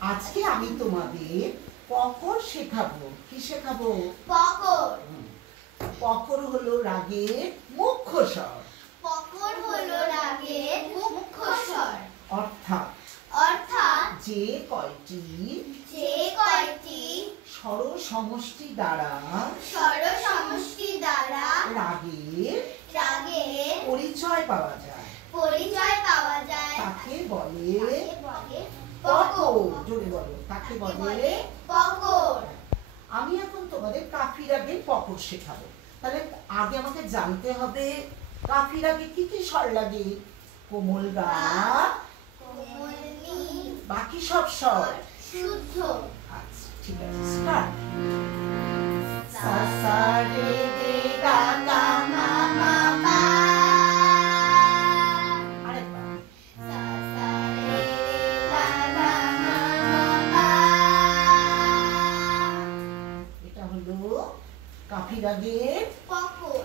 আজকে আমি তোমাদের পকর শেখাবো। কি শেখাবো? পকর। পকর হলো রাগের মুখ্য স্বর। পকর হলো রাগের মুখ্য স্বর। অর্থাৎ যে কয়টি স্বর সমষ্টি দ্বারা রাগের পরিচয় পাওয়া যায় তাকে বলে পকর। জোরে বলো, তাকে বলে পকর। আমি এখন তোমাদের কাফি রাগের পকর শেখাবো। তাহলে আগে আমাকে জানতে হবে কাফি রাগে কি কি স্বর লাগে। কোমল গা, বাকি সব স্বর শুদ্ধ। আচ্ছা ঠিক আছে, স্টার্ট। সা সা রে রে গা গা মা মা পা। আরেকবার। সা সা রে রে গা গা মা মা পা। এটা হলো কাফি রাগের পকর।